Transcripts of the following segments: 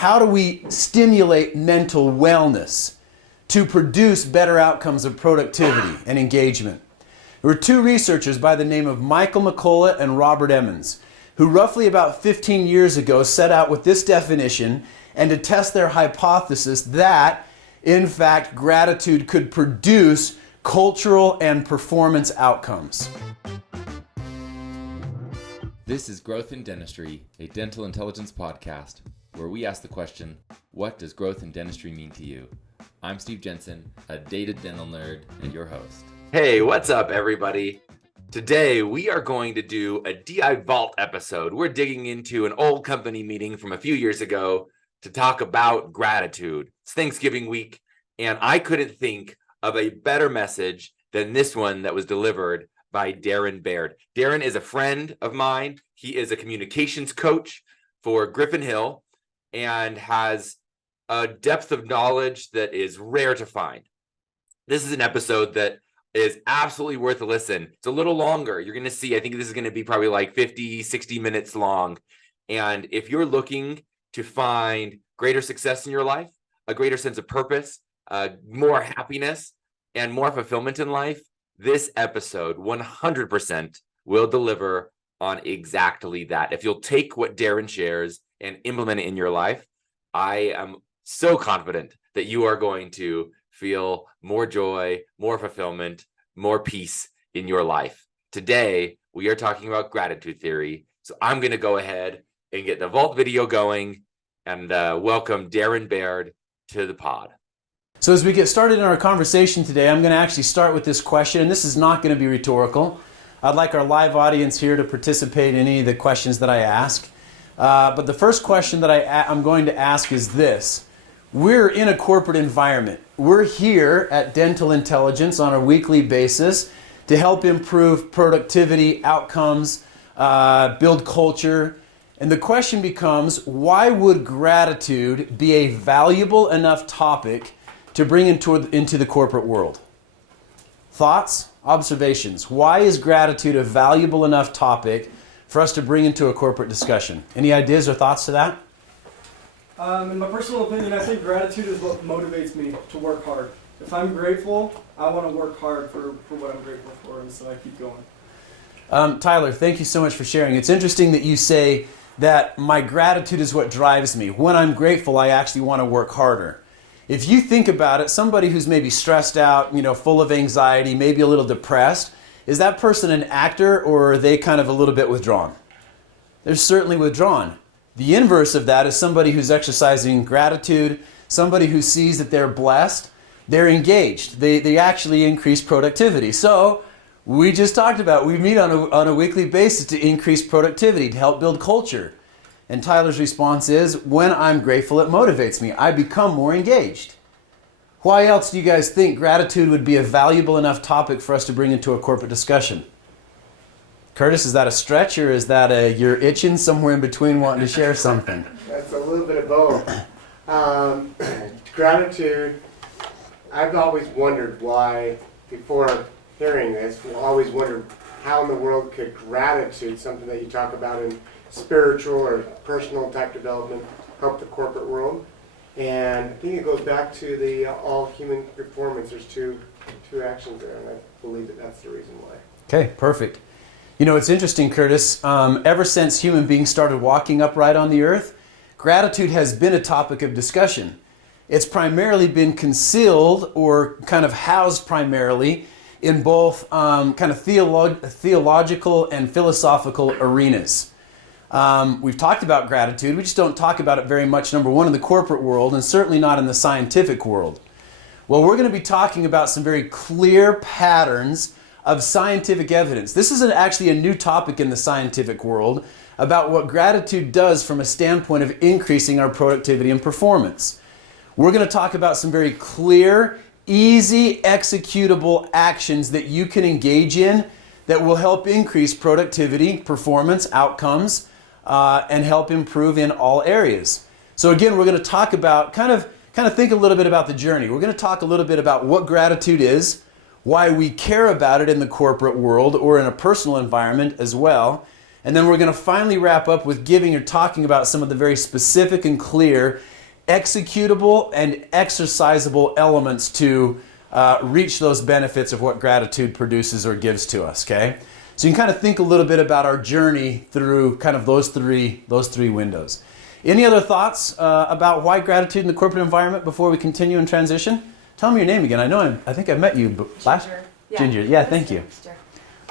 how do we stimulate mental wellness to produce better outcomes of productivity and engagement. There were two researchers by the name of Michael McCullough and Robert Emmons, who roughly about 15 years ago set out with this definition and to test their hypothesis that, in fact, gratitude could produce cultural and performance outcomes. This is Growth in Dentistry, a dental intelligence podcast, where we ask the question, what does growth in dentistry mean to you? I'm Steve Jensen, a dated dental nerd and your host. Hey, what's up, everybody? Today, we are going to do a DI Vault episode. We're digging into an old company meeting from a few years ago to talk about gratitude. It's Thanksgiving week, and I couldn't think of a better message than this one that was delivered by Daren Baird. Daren is a friend of mine. He is a communications coach for Griffin Hill and has a depth of knowledge that is rare to find. This is an episode that is absolutely worth a listen. It's a little longer. You're going to see, I think this is going to be probably like 50, 60 minutes long. And if you're looking to find greater success in your life, a greater sense of purpose, more happiness, and more fulfillment in life, this episode 100% will deliver on exactly that. If you'll take what Daren shares and implement it in your life, I am so confident that you are going to feel more joy, more fulfillment, more peace in your life. Today, we are talking about gratitude theory. So I'm going to go ahead and get the Vault video going and welcome Daren Baird to the pod. So as we get started in our conversation today, I'm going to actually start with this question, and this is not going to be rhetorical. I'd like our live audience here to participate in any of the questions that I ask. But the first question that I'm going to ask is this. We're in a corporate environment. We're here at Dental Intelligence on a weekly basis to help improve productivity, outcomes, build culture. And the question becomes, why would gratitude be a valuable enough topic to bring into the corporate world? Thoughts, observations. Why is gratitude a valuable enough topic for us to bring into a corporate discussion? Any ideas or thoughts to that? In my personal opinion, I think gratitude is what motivates me to work hard. If I'm grateful, I want to work hard for what I'm grateful for, and so I keep going. Tyler, thank you so much for sharing. It's interesting that you say that my gratitude is what drives me. When I'm grateful, I actually want to work harder. If you think about it, somebody who's maybe stressed out, full of anxiety, maybe a little depressed, is that person an actor, or are they kind of a little bit withdrawn? They're certainly withdrawn. The inverse of that is somebody who's exercising gratitude, somebody who sees that they're blessed, they're engaged. They actually increase productivity. So we just talked about, we meet on a weekly basis to increase productivity, to help build culture. And Tyler's response is, when I'm grateful, it motivates me. I become more engaged. Why else do you guys think gratitude would be a valuable enough topic for us to bring into a corporate discussion? Curtis, is that a stretch, or is that you're itching somewhere in between wanting to share something? That's a little bit of both. Gratitude, I've always wondered why, before hearing this, I've always wondered how in the world could gratitude, something that you talk about in spiritual or personal type development, help the corporate world. And I think it goes back to the all human performance. There's two actions there, and I believe that that's the reason why. Okay, perfect. It's interesting, Curtis. Ever since human beings started walking upright on the earth, gratitude has been a topic of discussion. It's primarily been concealed or kind of housed primarily in both kind of theological and philosophical arenas. We've talked about gratitude. We just don't talk about it very much, number one, in the corporate world, and certainly not in the scientific world. Well, we're going to be talking about some very clear patterns of scientific evidence. This is actually a new topic in the scientific world about what gratitude does from a standpoint of increasing our productivity and performance. We're going to talk about some very clear, easy, executable actions that you can engage in that will help increase productivity, performance, outcomes, and help improve in all areas. So again, we're going to talk about, kind of think a little bit about the journey. We're going to talk a little bit about what gratitude is, why we care about it in the corporate world or in a personal environment as well. And then we're going to finally wrap up with giving or talking about some of the very specific and clear executable and exercisable elements to reach those benefits of what gratitude produces or gives to us, okay? So you can kind of think a little bit about our journey through kind of those three windows. Any other thoughts about why gratitude in the corporate environment before we continue and transition? Tell me your name again. I think I met you last. Ginger. Ginger. Yeah, thank you.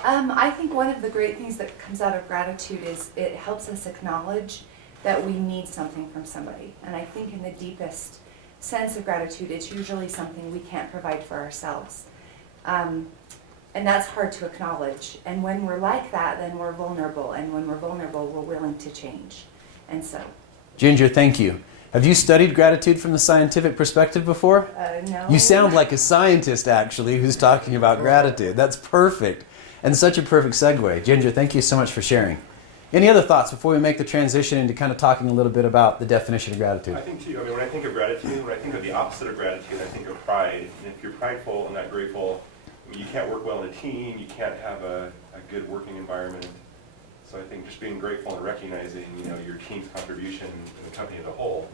I think one of the great things that comes out of gratitude is it helps us acknowledge that we need something from somebody. And I think in the deepest sense of gratitude, it's usually something we can't provide for ourselves. And that's hard to acknowledge. And when we're like that, then we're vulnerable. And when we're vulnerable, we're willing to change. And so. Ginger, thank you. Have you studied gratitude from the scientific perspective before? No. You sound like a scientist, actually, who's talking about gratitude. That's perfect. And such a perfect segue. Ginger, thank you so much for sharing. Any other thoughts before we make the transition into kind of talking a little bit about the definition of gratitude? I think too, when I think of gratitude, when I think of the opposite of gratitude, I think of pride. And if you're prideful and not grateful, you can't work well in a team, you can't have a good working environment. So I think just being grateful and recognizing, your team's contribution in the company as a whole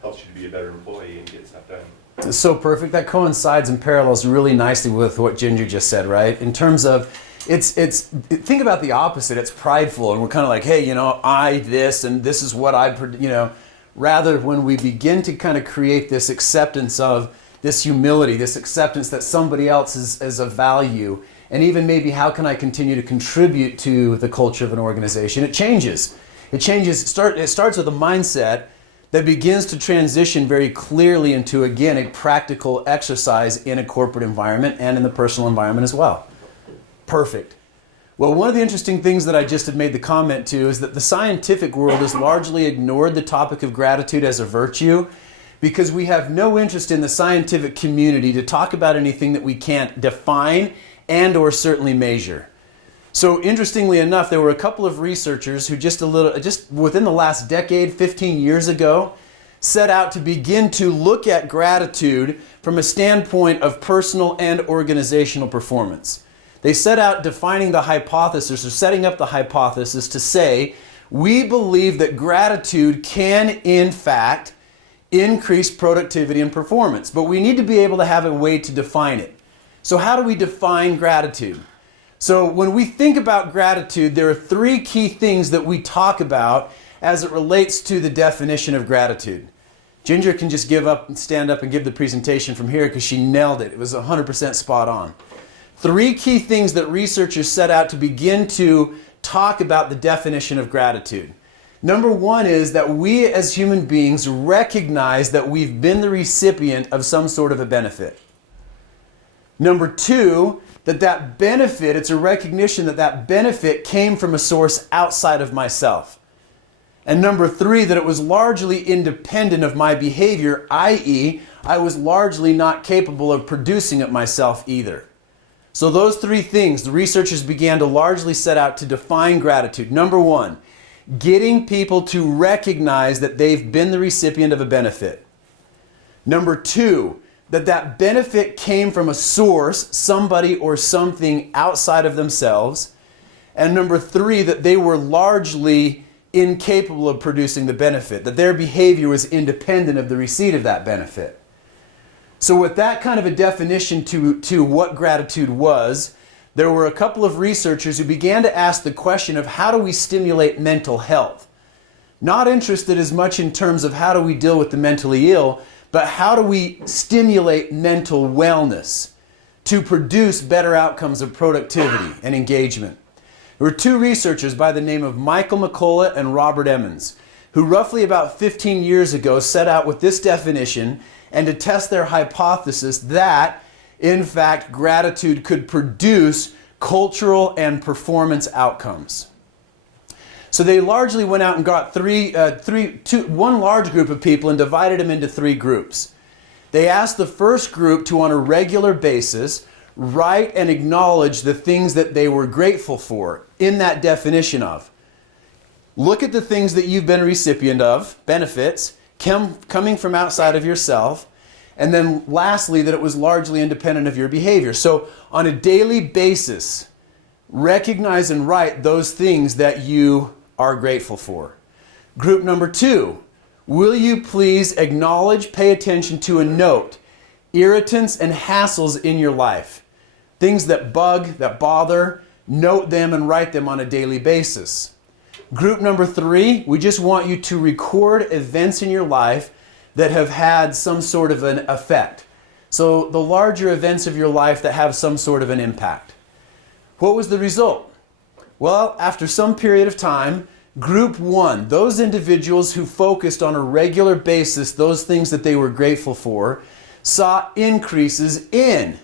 helps you to be a better employee and get stuff done. It's so perfect. That coincides and parallels really nicely with what Ginger just said, right? In terms of, think about the opposite. It's prideful, and we're kind of like, hey, I this, and this is what I, rather when we begin to kind of create this acceptance of this humility, this acceptance that somebody else is of value, and even maybe how can I continue to contribute to the culture of an organization, it changes. It starts with a mindset that begins to transition very clearly into, again, a practical exercise in a corporate environment and in the personal environment as well. Perfect. Well, one of the interesting things that I just had made the comment to is that the scientific world has largely ignored the topic of gratitude as a virtue because we have no interest in the scientific community to talk about anything that we can't define and or certainly measure. So interestingly enough, there were a couple of researchers who just within the last decade, 15 years ago, set out to begin to look at gratitude from a standpoint of personal and organizational performance. They set out defining the hypothesis or setting up the hypothesis to say, we believe that gratitude can in fact increase productivity and performance, but we need to be able to have a way to define it. So how do we define gratitude? So when we think about gratitude, there are three key things that we talk about as it relates to the definition of gratitude. Ginger can just stand up and give the presentation from here because she nailed it. It was 100% spot on. Three key things that researchers set out to begin to talk about the definition of gratitude. Number one is that we as human beings recognize that we've been the recipient of some sort of a benefit. Number two, that benefit, it's a recognition that benefit came from a source outside of myself. And number three, that it was largely independent of my behavior, i.e., I was largely not capable of producing it myself either. So those three things, the researchers began to largely set out to define gratitude. Number one, getting people to recognize that they've been the recipient of a benefit. Number two, that benefit came from a source, somebody or something outside of themselves. And number three, that they were largely incapable of producing the benefit, that their behavior was independent of the receipt of that benefit. So with that kind of a definition to what gratitude was, there were a couple of researchers who began to ask the question of how do we stimulate mental health? Not interested as much in terms of how do we deal with the mentally ill, but how do we stimulate mental wellness to produce better outcomes of productivity and engagement? There were two researchers by the name of Michael McCullough and Robert Emmons, who roughly about 15 years ago set out with this definition and to test their hypothesis that, in fact, gratitude could produce cultural and performance outcomes. So they largely went out and got one large group of people and divided them into three groups. They asked the first group to, on a regular basis, write and acknowledge the things that they were grateful for in that definition of. Look at the things that you've been a recipient of, benefits, coming from outside of yourself, and then lastly, that it was largely independent of your behavior. So on a daily basis, recognize and write those things that you are grateful for. Group number 2, will you please acknowledge, pay attention to, and note irritants and hassles in your life? Things that bug, that bother, note them and write them on a daily basis. Group number 3, we just want you to record events in your life that have had some sort of an effect. So the larger events of your life that have some sort of an impact. What was the result? Well, after some period of time, Group 1, those individuals who focused on a regular basis those things that they were grateful for, saw increases in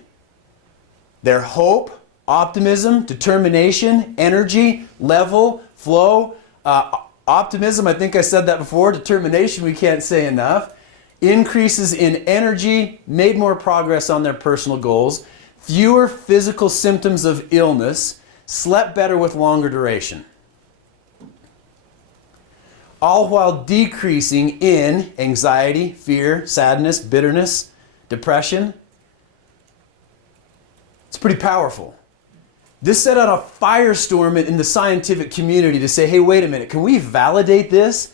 their hope, optimism, determination, energy, level, flow. Optimism, I think I said that before. Determination, we can't say enough. Increases in energy, made more progress on their personal goals, fewer physical symptoms of illness, slept better with longer duration. All while decreasing in anxiety, fear, sadness, bitterness, depression. It's pretty powerful. This set out a firestorm in the scientific community to say, hey, wait a minute, can we validate this?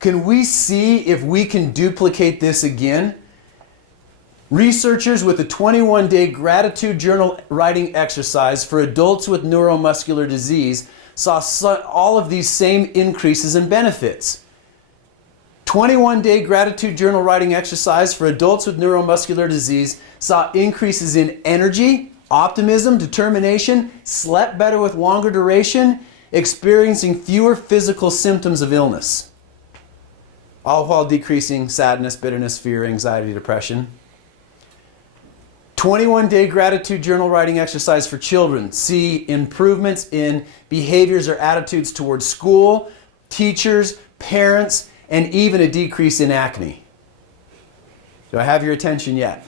Can we see if we can duplicate this again? Researchers with a 21-day gratitude journal writing exercise for adults with neuromuscular disease saw all of these same increases in benefits. 21-day gratitude journal writing exercise for adults with neuromuscular disease saw increases in energy, optimism, determination, slept better with longer duration, experiencing fewer physical symptoms of illness, all while decreasing sadness, bitterness, fear, anxiety, depression. 21-day gratitude journal writing exercise for children. See improvements in behaviors or attitudes towards school, teachers, parents, and even a decrease in acne. Do I have your attention yet?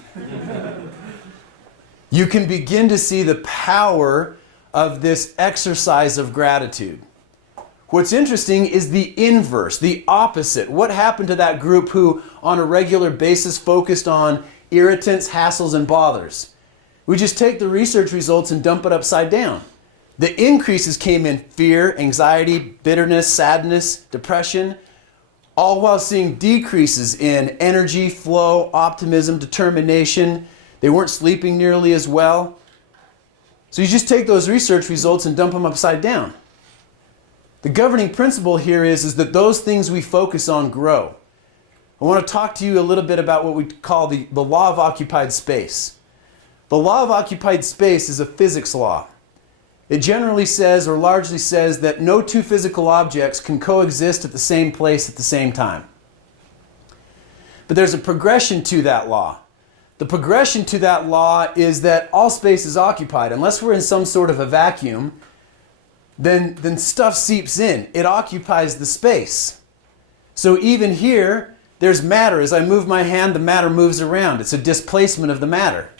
You can begin to see the power of this exercise of gratitude. What's interesting is the inverse, the opposite. What happened to that group who on a regular basis focused on irritants, hassles, and bothers? We just take the research results and dump it upside down. The increases came in fear, anxiety, bitterness, sadness, depression, all while seeing decreases in energy, flow, optimism, determination. They weren't sleeping nearly as well. So you just take those research results and dump them upside down. The governing principle here is that those things we focus on grow. I want to talk to you a little bit about what we call the law of occupied space. The law of occupied space is a physics law. It generally says, or largely says, that no two physical objects can coexist at the same place at the same time. But there's a progression to that law. The progression to that law is that all space is occupied. Unless we're in some sort of a vacuum, then stuff seeps in. It occupies the space. So even here, there's matter. As I move my hand, the matter moves around. It's a displacement of the matter.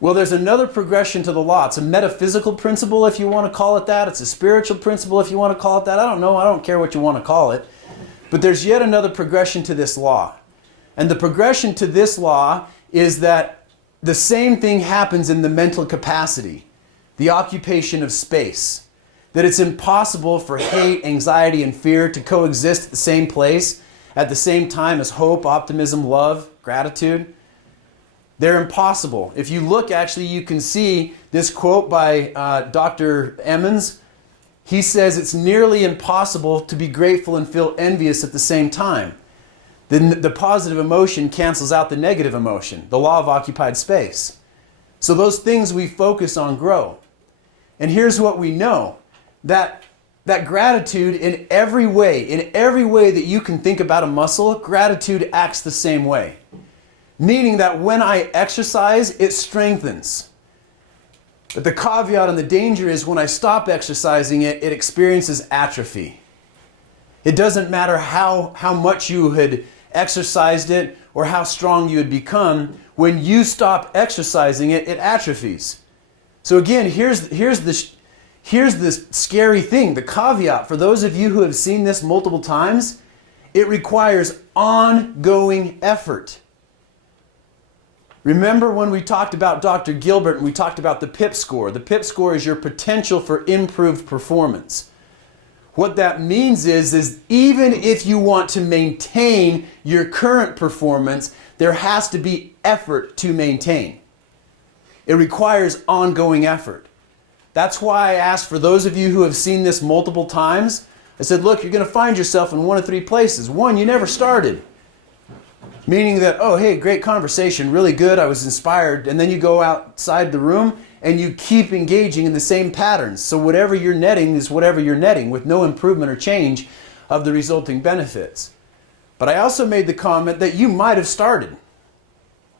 Well, there's another progression to the law. It's a metaphysical principle, if you want to call it that. It's a spiritual principle, if you want to call it that. I don't know. I don't care what you want to call it. But there's yet another progression to this law. And the progression to this law is that the same thing happens in the mental capacity, the occupation of space. That it's impossible for hate, anxiety, and fear to coexist at the same place at the same time as hope, optimism, love, gratitude. They're impossible. If you look, actually, you can see this quote by Dr. Emmons. He says it's nearly impossible to be grateful and feel envious at the same time. The positive emotion cancels out the negative emotion, the law of occupied space. So those things we focus on grow. And here's what we know, that gratitude in every way that you can think about a muscle, gratitude acts the same way. Meaning that when I exercise, it strengthens. But the caveat and the danger is when I stop exercising it, it experiences atrophy. It doesn't matter how much you had exercised it or how strong you had become. When you stop exercising it, it atrophies. So again, here's the scary thing, the caveat. For those of you who have seen this multiple times, it requires ongoing effort. Remember when we talked about Dr. Gilbert and we talked about the PIP score? The PIP score is your potential for improved performance. What that means is even if you want to maintain your current performance, there has to be effort to maintain. It requires ongoing effort. That's why I asked for those of you who have seen this multiple times, I said, look, you're going to find yourself in one of three places. One, you never started. Meaning that, oh, hey, great conversation, really good, I was inspired. And then you go outside the room and you keep engaging in the same patterns. So whatever you're netting is whatever you're netting with no improvement or change of the resulting benefits. But I also made the comment that you might have started.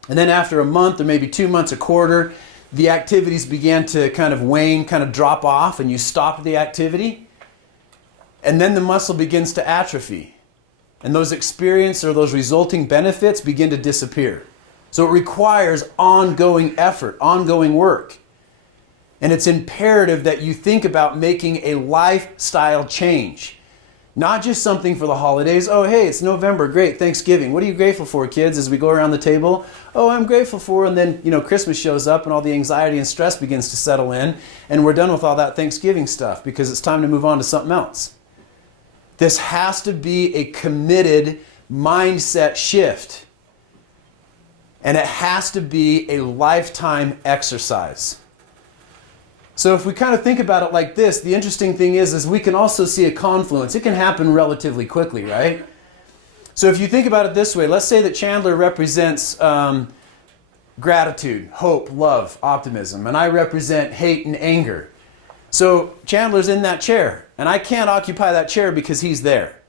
And then after a month or maybe 2 months, a quarter, the activities began to kind of wane, kind of drop off, and you stop the activity. And then the muscle begins to atrophy. And those experience or those resulting benefits begin to disappear. So it requires ongoing effort, ongoing work. And it's imperative that you think about making a lifestyle change. Not just something for the holidays. Oh, hey, it's November. Great. Thanksgiving. What are you grateful for, kids, as we go around the table? Oh, I'm grateful for, and then, Christmas shows up and all the anxiety and stress begins to settle in, and we're done with all that Thanksgiving stuff because it's time to move on to something else. This has to be a committed mindset shift. And it has to be a lifetime exercise. So if we kind of think about it like this, the interesting thing is we can also see a confluence. It can happen relatively quickly, right? So if you think about it this way, let's say that Chandler represents gratitude, hope, love, optimism, and I represent hate and anger. So Chandler's in that chair, and I can't occupy that chair because he's there.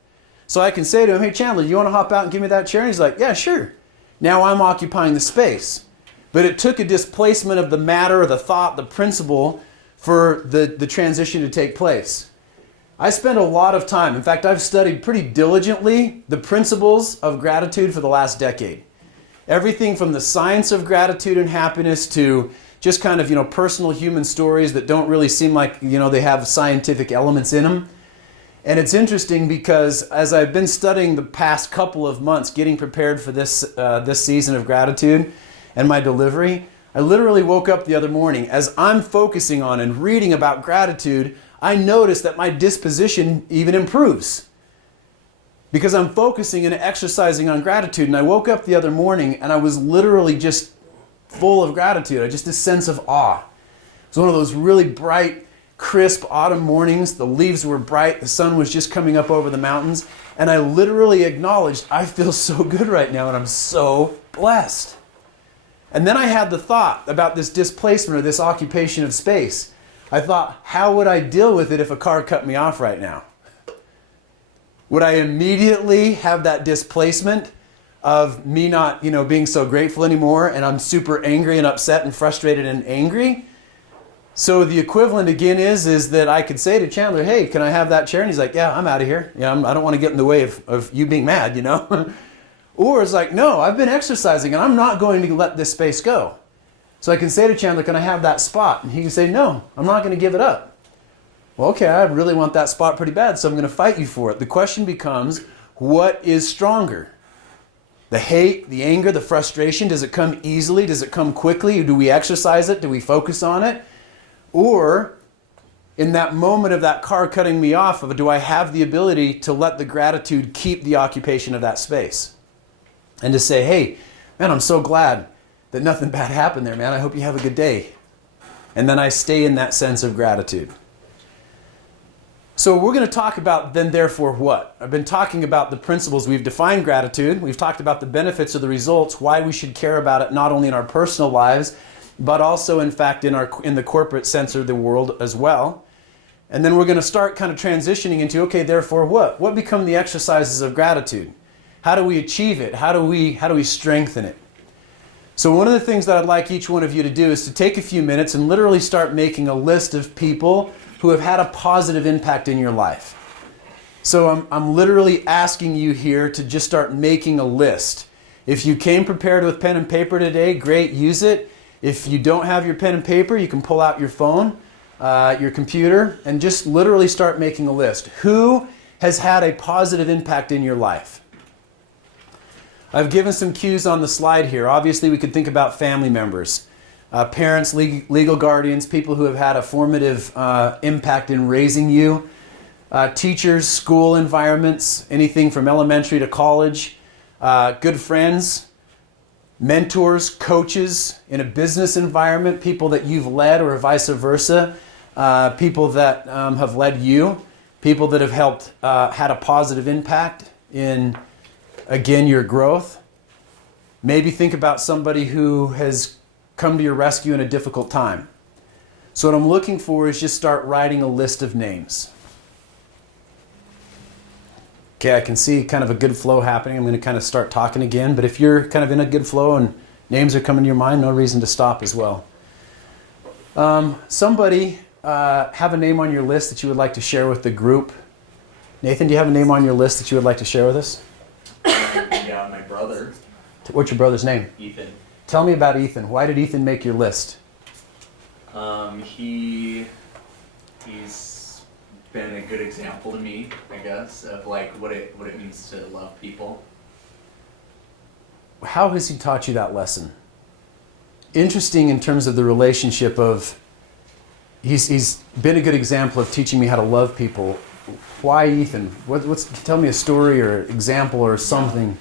So I can say to him, hey Chandler, you want to hop out and give me that chair? And he's like, yeah, sure. Now I'm occupying the space. But it took a displacement of the matter, the thought, the principle for the transition to take place. I spent a lot of time, in fact, I've studied pretty diligently the principles of gratitude for the last decade. Everything from the science of gratitude and happiness to just kind of, personal human stories that don't really seem like, they have scientific elements in them. And it's interesting because as I've been studying the past couple of months, getting prepared for this season of gratitude and my delivery, I literally woke up the other morning. As I'm focusing on and reading about gratitude, I noticed that my disposition even improves. Because I'm focusing and exercising on gratitude. And I woke up the other morning and I was literally just full of gratitude. Just this sense of awe. It was one of those really bright, crisp autumn mornings. The leaves were bright. The sun was just coming up over the mountains. And I literally acknowledged, I feel so good right now and I'm so blessed. And then I had the thought about this displacement or this occupation of space. I thought, how would I deal with it if a car cut me off right now? Would I immediately have that displacement of me not, being so grateful anymore and I'm super angry and upset and frustrated and angry? So the equivalent again is that I could say to Chandler, hey, can I have that chair? And he's like, yeah, I'm out of here. I don't want to get in the way of you being mad, Or it's like, no, I've been exercising and I'm not going to let this space go. So I can say to Chandler, can I have that spot? And he can say, no, I'm not going to give it up. Well, okay, I really want that spot pretty bad, so I'm going to fight you for it. The question becomes, what is stronger? The hate, the anger, the frustration, does it come easily? Does it come quickly? Do we exercise it? Do we focus on it? Or in that moment of that car cutting me off, do I have the ability to let the gratitude keep the occupation of that space? And to say, hey, man, I'm so glad that nothing bad happened there, man. I hope you have a good day. And then I stay in that sense of gratitude. So we're going to talk about then, therefore, what? I've been talking about the principles. We've defined gratitude. We've talked about the benefits of the results, why we should care about it, not only in our personal lives, but also, in fact, in the corporate sense of the world as well. And then we're going to start kind of transitioning into, okay, therefore what? What become the exercises of gratitude? How do we achieve it? How do we strengthen it? So one of the things that I'd like each one of you to do is to take a few minutes and literally start making a list of people who have had a positive impact in your life. So I'm literally asking you here to just start making a list. If you came prepared with pen and paper today, great, use it. If you don't have your pen and paper, you can pull out your phone, your computer, and just literally start making a list. Who has had a positive impact in your life? I've given some cues on the slide here. Obviously, we could think about family members, parents, legal guardians, people who have had a formative impact in raising you, teachers, school environments, anything from elementary to college, good friends, mentors, coaches in a business environment, people that you've led or vice versa, people that have led you, people that have helped, had a positive impact in, again, your growth. Maybe think about somebody who has come to your rescue in a difficult time. So what I'm looking for is just start writing a list of names. Okay, I can see kind of a good flow happening. I'm going to kind of start talking again, but if you're kind of in a good flow and names are coming to your mind, no reason to stop as well. Somebody have a name on your list that you would like to share with the group. Nathan, do you have a name on your list that you would like to share with us? Yeah, my brother. What's your brother's name? Ethan. Tell me about Ethan. Why did Ethan make your list? He's been a good example to me, I guess, of like what it means to love people. How has he taught you that lesson? Interesting in terms of the relationship of, he's been a good example of teaching me how to love people. Why Ethan? Tell me a story or example or something.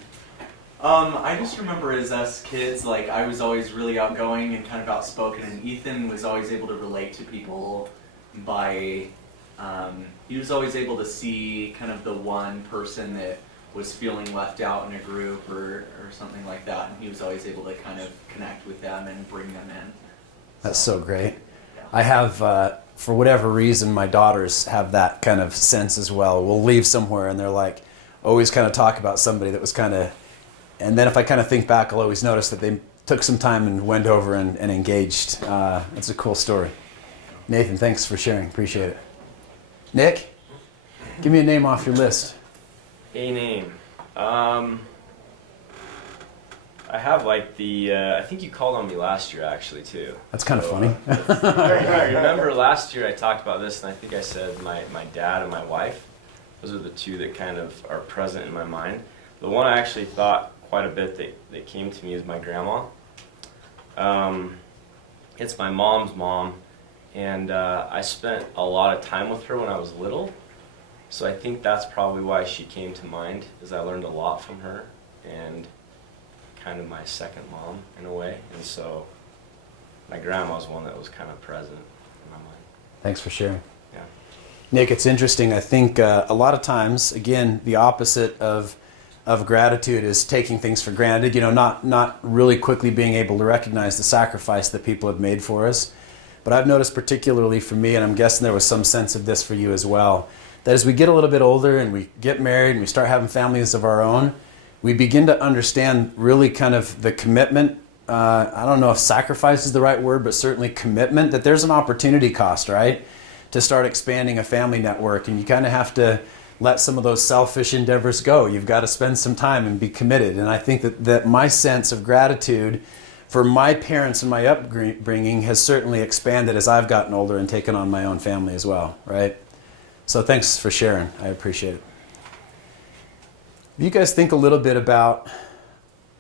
I just remember as us kids, like I was always really outgoing and kind of outspoken, and Ethan was always able to relate to people by, he was always able to see kind of the one person that was feeling left out in a group or something like that, and he was always able to kind of connect with them and bring them in. That's so great. Yeah. I have, for whatever reason, my daughters have that kind of sense as well. We'll leave somewhere and they're like, always kind of talk about somebody that was kind of, and then if I kind of think back, I'll always notice that they took some time and went over and engaged. It's a cool story. Nathan, thanks for sharing. Appreciate it. Nick, give me a name off your list. A name. I have like I think you called on me last year actually too. That's kind of funny. I remember last year I talked about this, and I think I said my dad and my wife. Those are the two that kind of are present in my mind. The one I actually thought quite a bit that came to me is my grandma. It's my mom's mom, and I spent a lot of time with her when I was little. So I think that's probably why she came to mind, is I learned a lot from her, and kind of my second mom in a way. And so my grandma's one that was kind of present in my mind. Thanks for sharing. Yeah. Nick, it's interesting. I think a lot of times, again, the opposite of gratitude is taking things for granted, not really quickly being able to recognize the sacrifice that people have made for us. But I've noticed particularly for me, and I'm guessing there was some sense of this for you as well, that as we get a little bit older and we get married and we start having families of our own, we begin to understand really kind of the commitment. I don't know if sacrifice is the right word, but certainly commitment, that there's an opportunity cost, right? To start expanding a family network, and you kind of have to let some of those selfish endeavors go. You've got to spend some time and be committed. And I think that my sense of gratitude for my parents and my upbringing has certainly expanded as I've gotten older and taken on my own family as well, right? So thanks for sharing. I appreciate it. You guys think a little bit about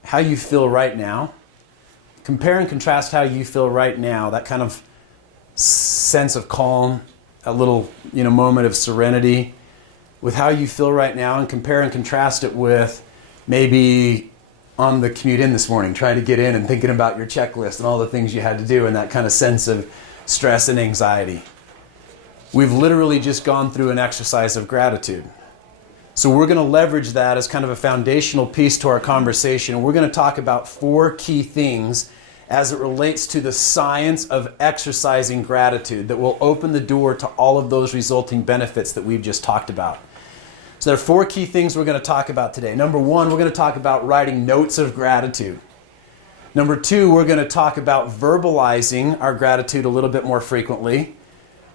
how you feel right now. Compare and contrast how you feel right now, that kind of sense of calm, a little moment of serenity, with how you feel right now, and compare and contrast it with maybe on the commute in this morning, trying to get in and thinking about your checklist and all the things you had to do, and that kind of sense of stress and anxiety. We've literally just gone through an exercise of gratitude. So we're going to leverage that as kind of a foundational piece to our conversation. We're going to talk about 4 key things as it relates to the science of exercising gratitude that will open the door to all of those resulting benefits that we've just talked about. So there are 4 key things we're going to talk about today. Number 1, we're going to talk about writing notes of gratitude. Number 2, we're going to talk about verbalizing our gratitude a little bit more frequently.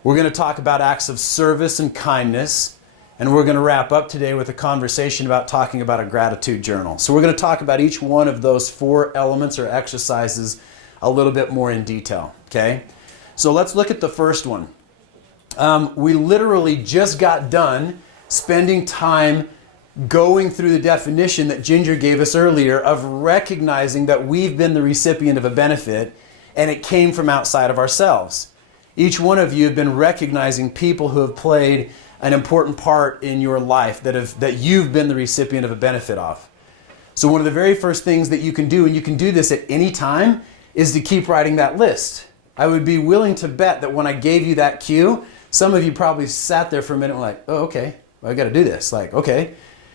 We're going to talk about acts of service and kindness. And we're going to wrap up today with a conversation about talking about a gratitude journal. So we're going to talk about each one of those 4 elements or exercises a little bit more in detail, okay? So let's look at the first one. We literally just got done spending time going through the definition that Ginger gave us earlier of recognizing that we've been the recipient of a benefit and it came from outside of ourselves. Each one of you have been recognizing people who have played an important part in your life that you've been the recipient of a benefit of. So one of the very first things that you can do, and you can do this at any time, is to keep writing that list. I would be willing to bet that when I gave you that cue, some of you probably sat there for a minute and were like, oh, okay, well, I got to do this. Like, okay.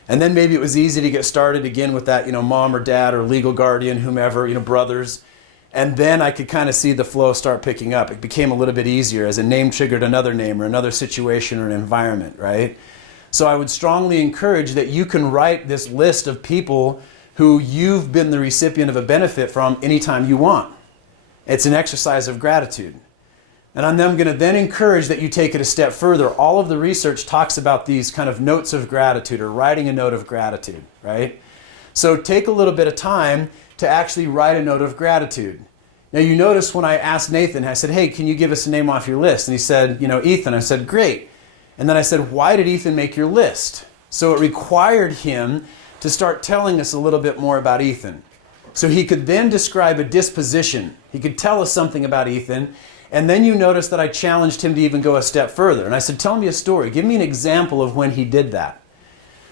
And then maybe it was easy to get started again with that, mom or dad or legal guardian, whomever, brothers. And then I could kind of see the flow start picking up. It became a little bit easier as a name triggered another name or another situation or an environment, right? So I would strongly encourage that you can write this list of people who you've been the recipient of a benefit from anytime you want. It's an exercise of gratitude. And I'm then going to then encourage that you take it a step further. All of the research talks about these kind of notes of gratitude or writing a note of gratitude, right? So take a little bit of time to actually write a note of gratitude. Now you notice when I asked Nathan, I said, hey, can you give us a name off your list? And he said, Ethan. I said, great. And then I said, why did Ethan make your list? So it required him to start telling us a little bit more about Ethan. So he could then describe a disposition. He could tell us something about Ethan. And then you notice that I challenged him to even go a step further. And I said, tell me a story. Give me an example of when he did that.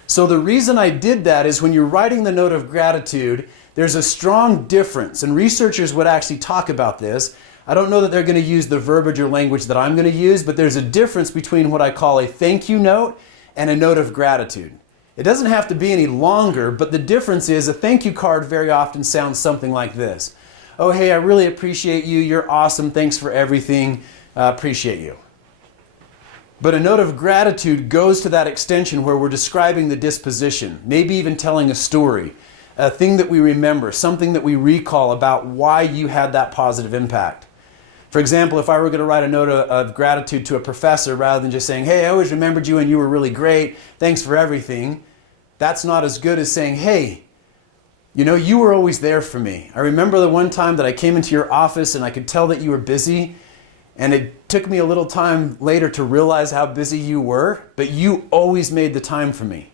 So the reason I did that is when you're writing the note of gratitude, there's a strong difference. And researchers would actually talk about this. I don't know that they're going to use the verbiage or language that I'm going to use, but there's a difference between what I call a thank you note and a note of gratitude. It doesn't have to be any longer, but the difference is a thank you card very often sounds something like this. Oh, hey, I really appreciate you. You're awesome. Thanks for everything. Appreciate you. But a note of gratitude goes to that extension where we're describing the disposition, maybe even telling a story, a thing that we remember, something that we recall about why you had that positive impact. For example, if I were going to write a note of gratitude to a professor rather than just saying, hey, I always remembered you and you were really great. Thanks for everything. That's not as good as saying, hey, you were always there for me. I remember the one time that I came into your office and I could tell that you were busy. And it took me a little time later to realize how busy you were, but you always made the time for me.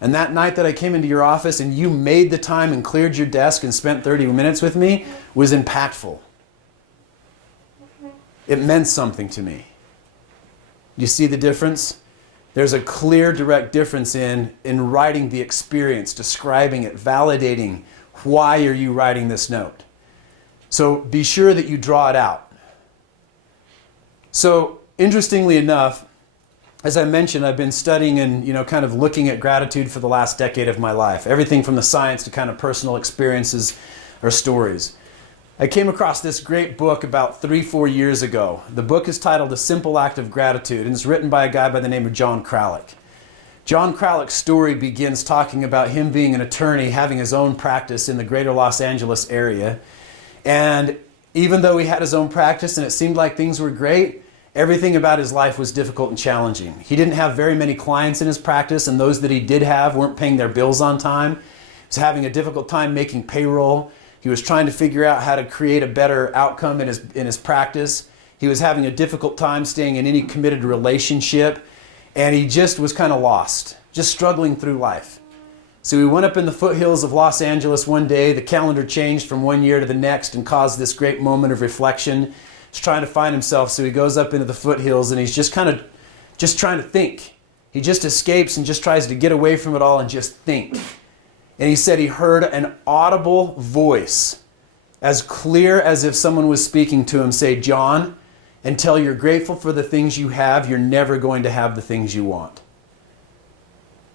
And that night that I came into your office and you made the time and cleared your desk and spent 30 minutes with me was impactful. It meant something to me. You see the difference? There's a clear, direct difference in writing the experience, describing it, validating why are you writing this note. So be sure that you draw it out. So interestingly enough, as I mentioned, I've been studying and kind of looking at gratitude for the last decade of my life. Everything from the science to kind of personal experiences or stories. I came across this great book about 3-4 years ago. The book is titled A Simple Act of Gratitude, and it's written by a guy by the name of John Kralik. John Kralik's story begins talking about him being an attorney, having his own practice in the greater Los Angeles area. And even though he had his own practice and it seemed like things were great, everything about his life was difficult and challenging. He didn't have very many clients in his practice, and those that he did have weren't paying their bills on time. He was having a difficult time making payroll. He was trying to figure out how to create a better outcome in his practice. He was having a difficult time staying in any committed relationship, and he just was kind of lost, just struggling through life. So he went up in the foothills of Los Angeles one day. The calendar changed from one year to the next and caused this great moment of reflection. He's trying to find himself, so he goes up into the foothills and he's just trying to think. He just escapes and just tries to get away from it all and just think. And he said he heard an audible voice, as clear as if someone was speaking to him, say, John, until you're grateful for the things you have, you're never going to have the things you want.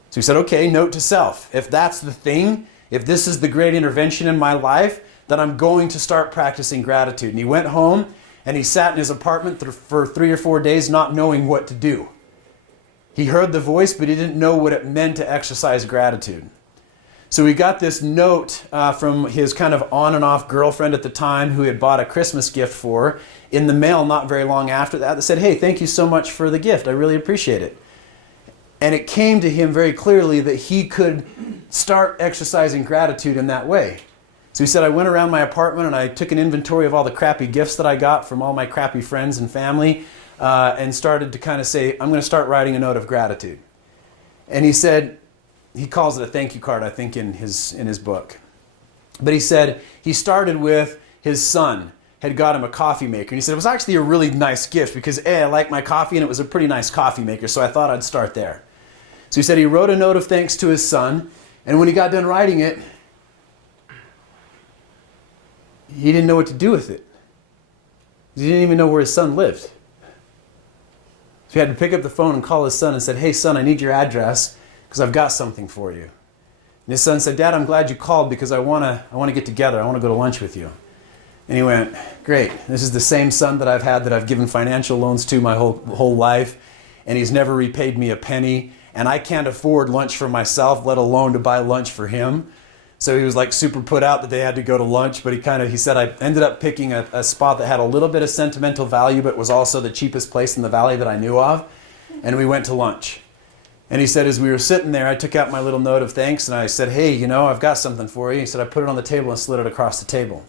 So he said, okay, note to self. If that's the thing, if this is the great intervention in my life, then I'm going to start practicing gratitude. And he went home and he sat in his apartment for 3 or 4 days not knowing what to do. He heard the voice, but he didn't know what it meant to exercise gratitude. So he got this note from his kind of on and off girlfriend at the time who he had bought a Christmas gift for in the mail not very long after that said, hey, thank you so much for the gift. I really appreciate it. And it came to him very clearly that he could start exercising gratitude in that way. So he said, I went around my apartment and I took an inventory of all the crappy gifts that I got from all my crappy friends and family and started to kind of say, I'm going to start writing a note of gratitude. And he said, he calls it a thank you card, I think, in his book. But he said he started with his son had got him a coffee maker. And he said it was actually a really nice gift because I like my coffee and it was a pretty nice coffee maker, so I thought I'd start there. So he said he wrote a note of thanks to his son, and when he got done writing it, he didn't know what to do with it. He didn't even know where his son lived. So he had to pick up the phone and call his son and said, hey son, I need your address because I've got something for you. And his son said, Dad, I'm glad you called because I want to get together. I want to go to lunch with you. And he went, great. This is the same son that I've given financial loans to my whole life, and he's never repaid me a penny, and I can't afford lunch for myself, let alone to buy lunch for him. So he was like super put out that they had to go to lunch, but he said, I ended up picking a spot that had a little bit of sentimental value, but was also the cheapest place in the valley that I knew of, and we went to lunch. And he said, as we were sitting there, I took out my little note of thanks, and I said, hey, I've got something for you. He said, I put it on the table and slid it across the table.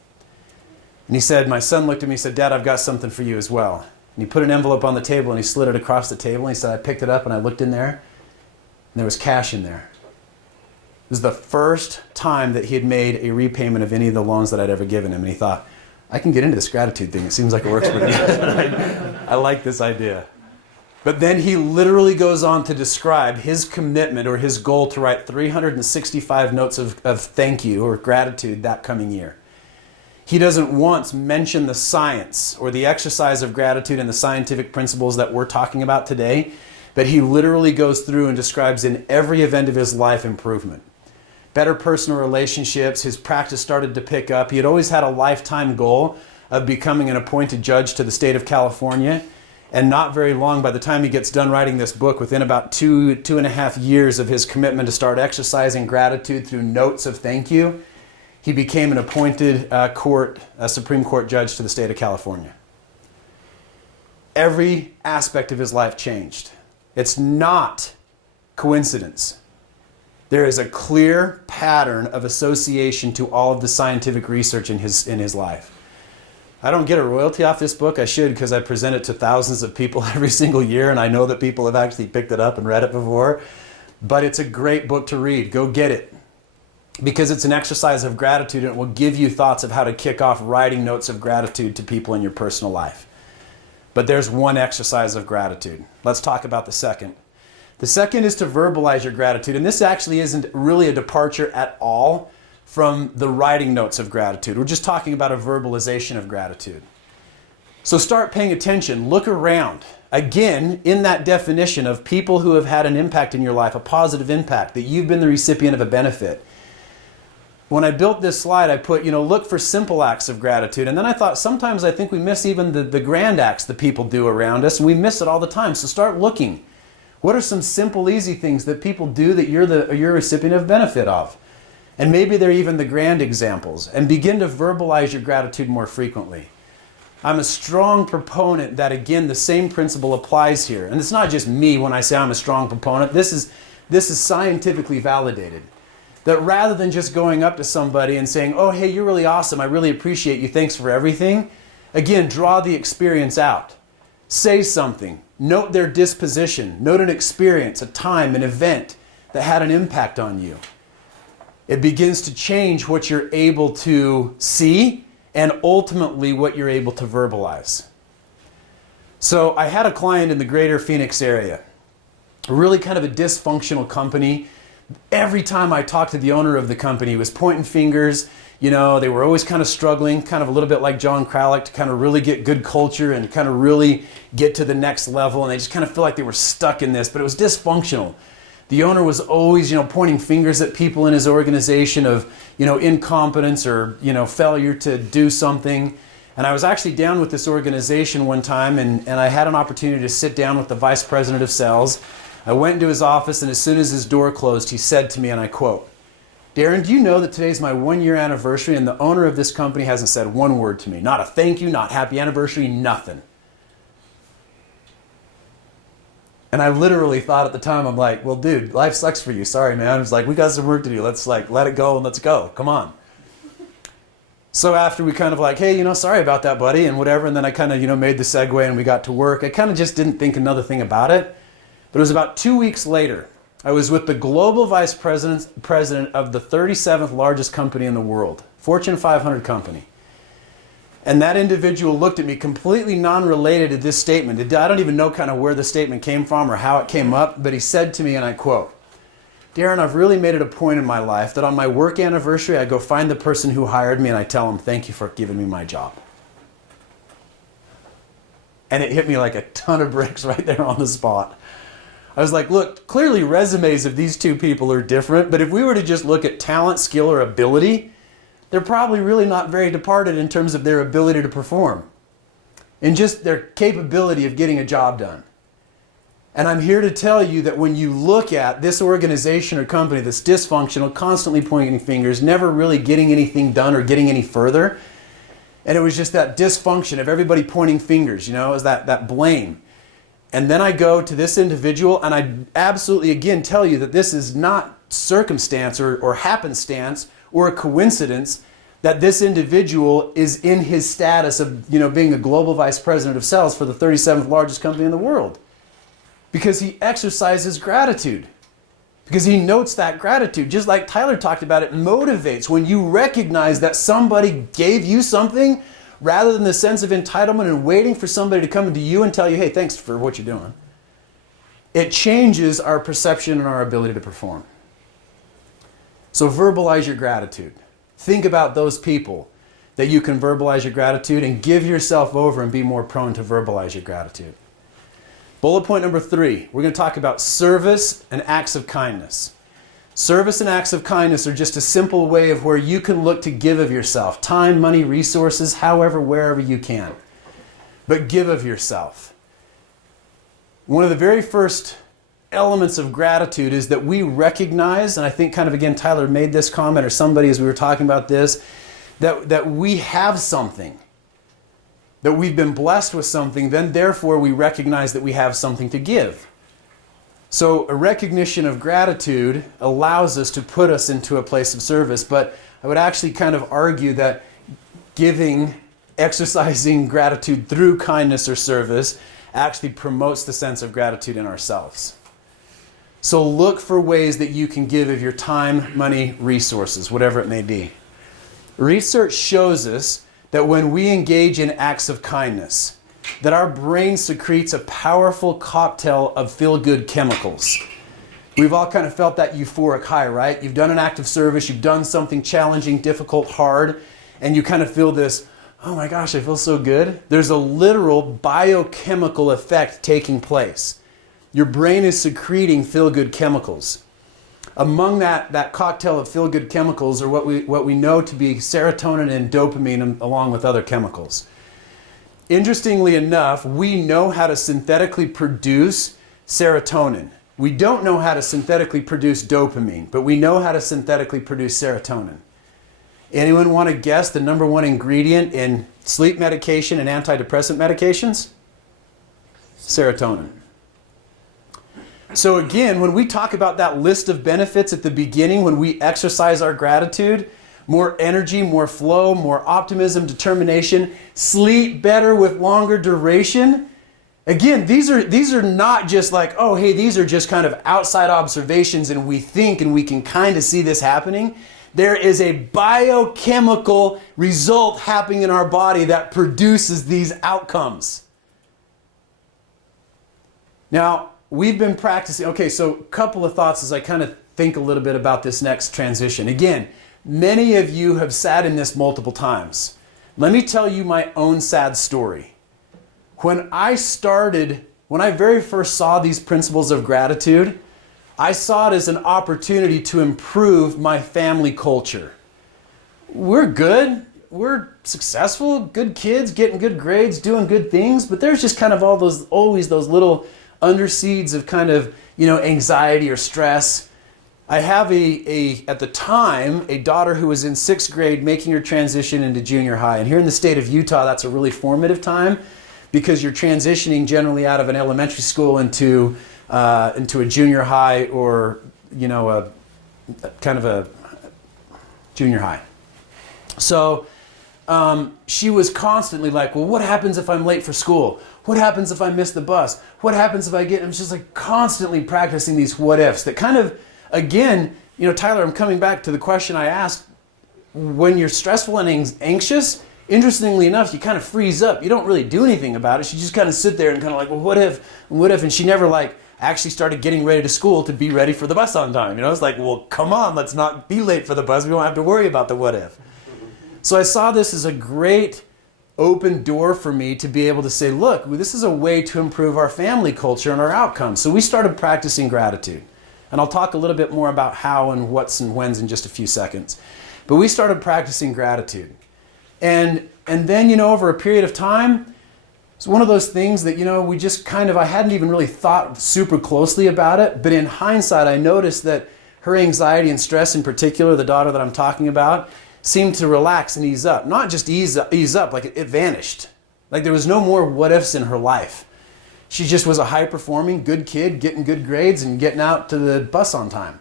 And he said, my son looked at me and said, Dad, I've got something for you as well. And he put an envelope on the table and he slid it across the table. And he said, I picked it up and I looked in there and there was cash in there. It was the first time that he had made a repayment of any of the loans that I'd ever given him. And he thought, I can get into this gratitude thing. It seems like it works pretty good. I like this idea. But then he literally goes on to describe his commitment or his goal to write 365 notes of thank you or gratitude that coming year. He doesn't once mention the science or the exercise of gratitude and the scientific principles that we're talking about today, but he literally goes through and describes in every event of his life improvement. Better personal relationships, his practice started to pick up. He had always had a lifetime goal of becoming an appointed judge to the state of California, and not very long, by the time he gets done writing this book, within about two and a half years of his commitment to start exercising gratitude through notes of thank you, he became an appointed Supreme Court judge to the state of California. Every aspect of his life changed. It's not coincidence. There is a clear pattern of association to all of the scientific research in his life. I don't get a royalty off this book. I should, because I present it to thousands of people every single year, and I know that people have actually picked it up and read it before. But it's a great book to read. Go get it. Because it's an exercise of gratitude, and it will give you thoughts of how to kick off writing notes of gratitude to people in your personal life. But there's one exercise of gratitude. Let's talk about the second. The second is to verbalize your gratitude, and this actually isn't really a departure at all from the writing notes of gratitude. We're just talking about a verbalization of gratitude. So start paying attention. Look around. Again, in that definition of people who have had an impact in your life, a positive impact, that you've been the recipient of a benefit. When I built this slide, I put, look for simple acts of gratitude. And then I thought, sometimes I think we miss even the grand acts that people do around us, and we miss it all the time. So start looking. What are some simple, easy things that people do that you're a recipient of benefit of? And maybe they're even the grand examples. And begin to verbalize your gratitude more frequently. I'm a strong proponent that, again, the same principle applies here. And it's not just me when I say I'm a strong proponent. This is scientifically validated. That rather than just going up to somebody and saying, oh, hey, you're really awesome, I really appreciate you, thanks for everything. Again, draw the experience out. Say something. Note their disposition. Note an experience, a time, an event that had an impact on you. It begins to change what you're able to see and ultimately what you're able to verbalize. So I had a client in the greater Phoenix area, really kind of a dysfunctional company. Every time I talked to the owner of the company, he was pointing fingers. They were always kind of struggling, kind of a little bit like John Kralik, to kind of really get good culture and kind of really get to the next level. And they just kind of feel like they were stuck in this, but it was dysfunctional. The owner was always, pointing fingers at people in his organization of, incompetence or, failure to do something. And I was actually down with this organization one time, and I had an opportunity to sit down with the vice president of sales. I went into his office, and as soon as his door closed, he said to me, and I quote, Daren, do you know that today's my 1-year anniversary and the owner of this company hasn't said one word to me? Not a thank you, not happy anniversary, nothing. And I literally thought at the time, I'm like, well, dude, life sucks for you. Sorry, man. I was like, we got some work to do. Let's let it go and let's go. Come on. So after we kind of hey, sorry about that, buddy, and whatever. And then I kind of, made the segue and we got to work. I kind of just didn't think another thing about it. But it was about 2 weeks later. I was with the global vice president of the 37th largest company in the world, Fortune 500 company. And that individual looked at me completely non-related to this statement. I don't even know kind of where the statement came from or how it came up, but he said to me, and I quote, "Daren, I've really made it a point in my life that on my work anniversary, I go find the person who hired me and I tell him, thank you for giving me my job." And it hit me like a ton of bricks right there on the spot. I was like, look, clearly resumes of these two people are different, but if we were to just look at talent, skill, or ability, they're probably really not very departed in terms of their ability to perform and just their capability of getting a job done. And I'm here to tell you that when you look at this organization or company that's dysfunctional, constantly pointing fingers, never really getting anything done or getting any further, and it was just that dysfunction of everybody pointing fingers, it was that blame. And then I go to this individual and I absolutely again tell you that this is not circumstance or happenstance or a coincidence that this individual is in his status of being a global vice president of sales for the 37th largest company in the world. Because he exercises gratitude. Because he notes that gratitude. Just like Tyler talked about, it motivates when you recognize that somebody gave you something rather than the sense of entitlement and waiting for somebody to come to you and tell you, hey, thanks for what you're doing. It changes our perception and our ability to perform. So verbalize your gratitude. Think about those people that you can verbalize your gratitude and give yourself over and be more prone to verbalize your gratitude. Bullet point number 3, we're going to talk about service and acts of kindness. Service and acts of kindness are just a simple way of where you can look to give of yourself. Time, money, resources, however, wherever you can. But give of yourself. One of the very first elements of gratitude is that we recognize, and I think kind of again Tyler made this comment or somebody as we were talking about this, that we have something. That we've been blessed with something, then therefore we recognize that we have something to give. So a recognition of gratitude allows us to put us into a place of service, but I would actually kind of argue that giving, exercising gratitude through kindness or service actually promotes the sense of gratitude in ourselves. So look for ways that you can give of your time, money, resources, whatever it may be. Research shows us that when we engage in acts of kindness, that our brain secretes a powerful cocktail of feel-good chemicals. We've all kind of felt that euphoric high, right? You've done an act of service, you've done something challenging, difficult, hard, and you kind of feel this, oh my gosh, I feel so good. There's a literal biochemical effect taking place. Your brain is secreting feel-good chemicals. Among that cocktail of feel-good chemicals are what we know to be serotonin and dopamine along with other chemicals. Interestingly enough, we know how to synthetically produce serotonin. We don't know how to synthetically produce dopamine, but we know how to synthetically produce serotonin. Anyone want to guess the number one ingredient in sleep medication and antidepressant medications? Serotonin. So again, when we talk about that list of benefits at the beginning, when we exercise our gratitude, more energy, more flow, more optimism, determination, sleep better with longer duration. Again, these are not just like, oh, hey, these are just kind of outside observations and we think and we can kind of see this happening. There is a biochemical result happening in our body that produces these outcomes. Now, we've been practicing. Okay, so a couple of thoughts as I kind of think a little bit about this next transition. Again, many of you have sat in this multiple times. Let me tell you my own sad story. When I very first saw these principles of gratitude, I saw it as an opportunity to improve my family culture. We're good. We're successful, good kids, getting good grades, doing good things, but there's just kind of always those little underseeds of kind of, anxiety or stress. I have at the time, a daughter who was in 6th grade making her transition into junior high. And here in the state of Utah, that's a really formative time because you're transitioning generally out of an elementary school into a junior high or, a kind of a junior high. So she was constantly like, well, what happens if I'm late for school? What happens if I miss the bus? What happens if I get, and she's like constantly practicing these what ifs that kind of, again, you know, Tyler, I'm coming back to the question I asked. When you're stressful and anxious, interestingly enough, you kind of freeze up. You don't really do anything about it. You just kind of sit there and kind of like, well, what if, and she never like actually started getting ready to school to be ready for the bus on time. You know, it's like, well, come on, let's not be late for the bus. We don't have to worry about the what if. So I saw this as a great open door for me to be able to say, look, this is a way to improve our family culture and our outcomes. So we started practicing gratitude. And I'll talk a little bit more about how and what's and when's in just a few seconds. But we started practicing gratitude. And then, you know, over a period of time, it's one of those things that, you know, we just kind of, I hadn't even really thought super closely about it. But in hindsight, I noticed that her anxiety and stress in particular, the daughter that I'm talking about, seemed to relax and ease up. Not just ease up, like it vanished. Like there was no more what ifs in her life. She just was a high-performing, good kid, getting good grades and getting out to the bus on time.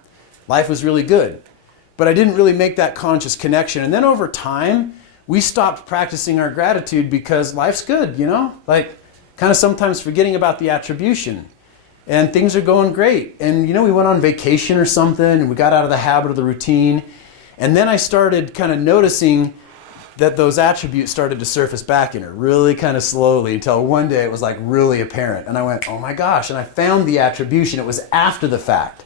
Life was really good. But I didn't really make that conscious connection. And then over time, we stopped practicing our gratitude because life's good, you know? Like kind of sometimes forgetting about the attribution. And things are going great. And, you know, we went on vacation or something and we got out of the habit of the routine. And then I started kind of noticing that those attributes started to surface back in her really kind of slowly until one day it was like really apparent. And I went, oh my gosh. And I found the attribution. It was after the fact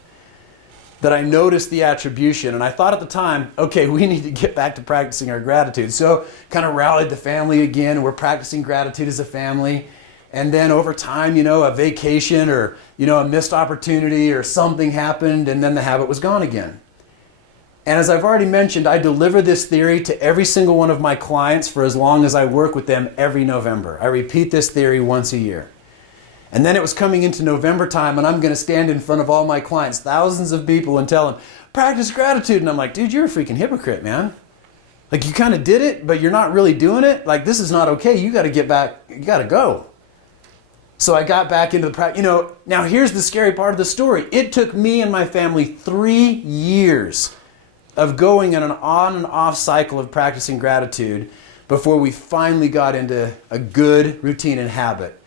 that I noticed the attribution. And I thought at the time, okay, we need to get back to practicing our gratitude. So kind of rallied the family again. And we're practicing gratitude as a family. And then over time, you know, a vacation or, you know, a missed opportunity or something happened. And then the habit was gone again. And as I've already mentioned, I deliver this theory to every single one of my clients for as long as I work with them every November. I repeat this theory once a year. And then it was coming into November time and I'm going to stand in front of all my clients, thousands of people, and tell them, practice gratitude. And I'm like, dude, you're a freaking hypocrite, man. Like you kind of did it, but you're not really doing it. Like this is not okay. You got to get back. You got to go. So I got back into the practice. You know, now here's the scary part of the story. It took me and my family 3 years of going in an on and off cycle of practicing gratitude before we finally got into a good routine and habit.